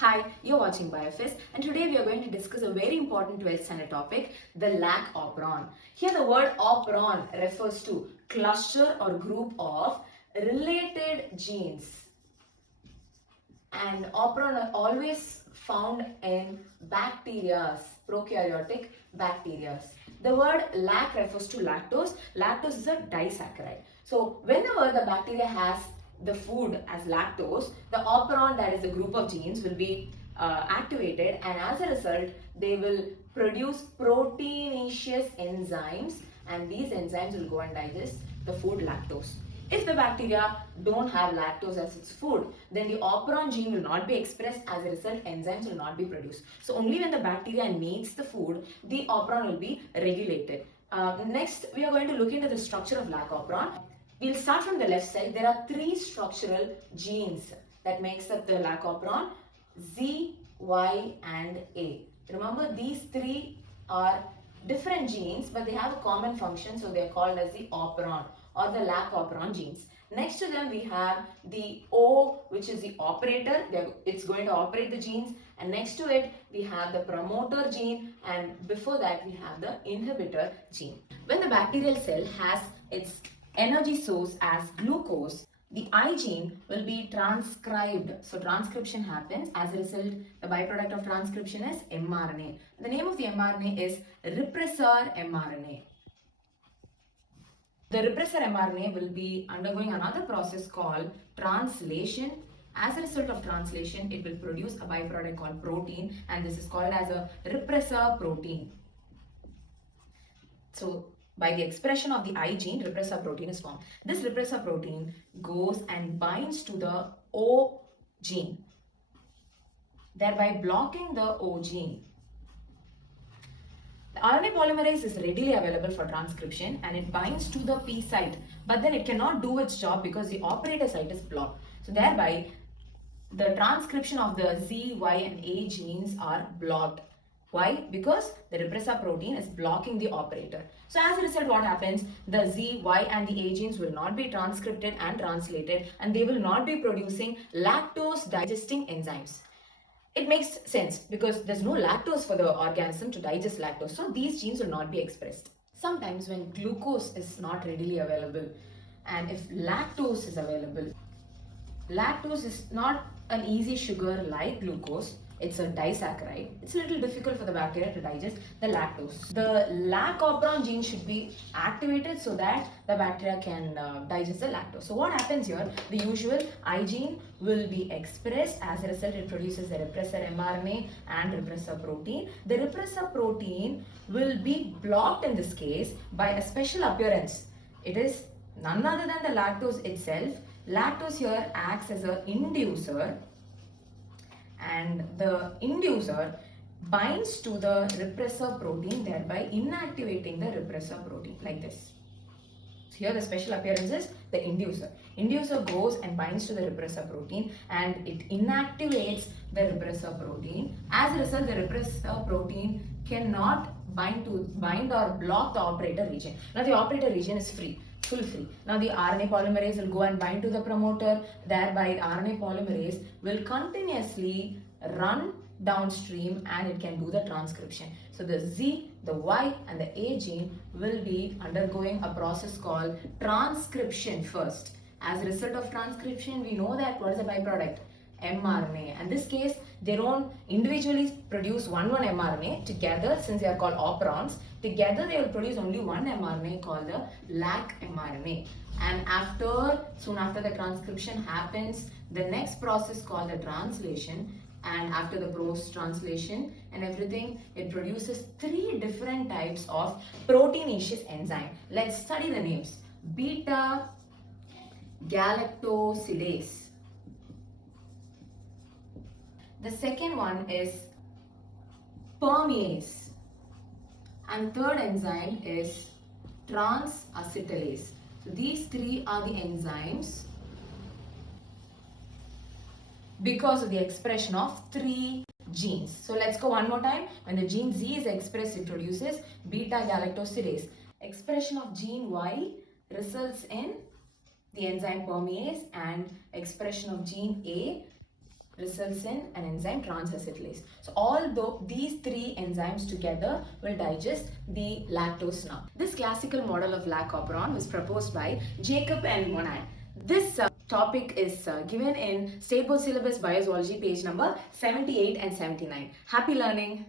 Hi, you're watching Fizz, and today we are going to discuss a very important 12th standard topic, the Lac Operon. Here the word operon refers to cluster or group of related genes, and operon are always found in bacteria, prokaryotic bacteria. The word lac refers to lactose. Lactose is a disaccharide. So whenever the bacteria has the food as lactose, the operon, that is the group of genes, will be activated, and as a result they will produce proteinaceous enzymes, and these enzymes will go and digest the food lactose. If the bacteria don't have lactose as its food, then the operon gene will not be expressed. As a result, enzymes will not be produced. So only when the bacteria needs the food, the operon will be regulated. Next, we are going to look into the structure of Lac Operon. We'll start from the left side. There are three structural genes that makes up the Lac Operon: Z, Y, and A. Remember, these three are different genes, but they have a common function, so they are called as the operon or the Lac Operon genes. Next to them we have the O, which is the operator. It's going to operate the genes, and next to it we have the promoter gene, and before that we have the inhibitor gene. When the bacterial cell has its energy source as glucose, the I gene will be transcribed. So transcription happens. As a result, the byproduct of transcription is mRNA. The name of the mRNA is repressor mRNA. The repressor mRNA will be undergoing another process called translation. As a result of translation, it will produce a byproduct called protein, and this is called as a repressor protein. So by the expression of the I gene, repressor protein is formed. This repressor protein goes and binds to the O gene, thereby blocking the O gene. The RNA polymerase is readily available for transcription, and it binds to the P site, but then it cannot do its job because the operator site is blocked. So thereby, the transcription of the Z, Y, and A genes are blocked. Why? Because the repressor protein is blocking the operator. So as a result, what happens? The Z, Y, and the A genes will not be transcribed and translated, and they will not be producing lactose digesting enzymes. It makes sense because there's no lactose for the organism to digest lactose, so these genes will not be expressed. Sometimes when glucose is not readily available, and if lactose is available, lactose is not an easy sugar like glucose. It's a disaccharide. It's a little difficult for the bacteria to digest the lactose. The Lac Operon gene should be activated so that the bacteria can digest the lactose. So what happens here? The usual I gene will be expressed. As a result, it produces the repressor mRNA and repressor protein. The repressor protein will be blocked in this case by a special appearance. It is none other than the lactose itself. Lactose here acts as an inducer, and the inducer binds to the repressor protein, thereby inactivating the repressor protein like this. So here the special appearance is the inducer. Inducer goes and binds to the repressor protein, and it inactivates the repressor protein. As a result, the repressor protein cannot bind or block the operator region. Now the operator region is free. Full free. Now the RNA polymerase will go and bind to the promoter, thereby the RNA polymerase will continuously run downstream, and it can do the transcription. So the Z, the Y, and the A gene will be undergoing a process called transcription first. As a result of transcription, we know that what is the byproduct? mRNA. In this case, they don't individually produce one mRNA. Together, since they are called operons, together they will produce only one mRNA called the Lac mRNA. And soon after the transcription happens, the next process called the translation, and after the post-translation and everything, it produces three different types of proteinaceous enzyme. Let's study the names. Beta galactosylase. The second one is permease, and third enzyme is transacetylase. So these three are the enzymes because of the expression of three genes. So let's go one more time. When the gene Z is expressed, it produces beta galactosylase. Expression of gene Y results in the enzyme permease, and expression of gene A results in an enzyme transacetylase. So although these three enzymes together will digest the lactose now. This classical model of Lac Operon was proposed by Jacob and Monod. This topic is given in State Board Syllabus Biozoology page number 78 and 79. Happy learning!